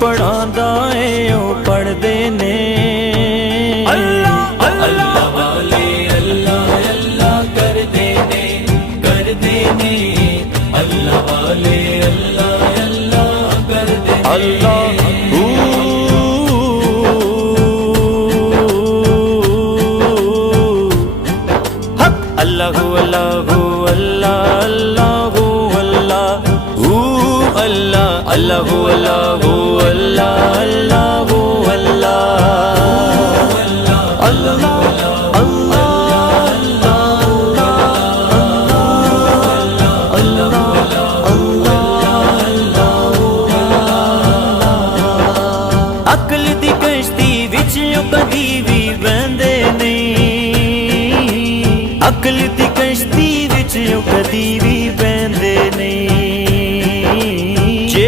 پڑھاندا اے او پڑھدے نے اللہ اللہ والے اللہ اللہ کردے نے اللہ والے اللہ اللہ کردے نے اللہ اللہ اللہ اللہ اللہ اللہ اللہ عقل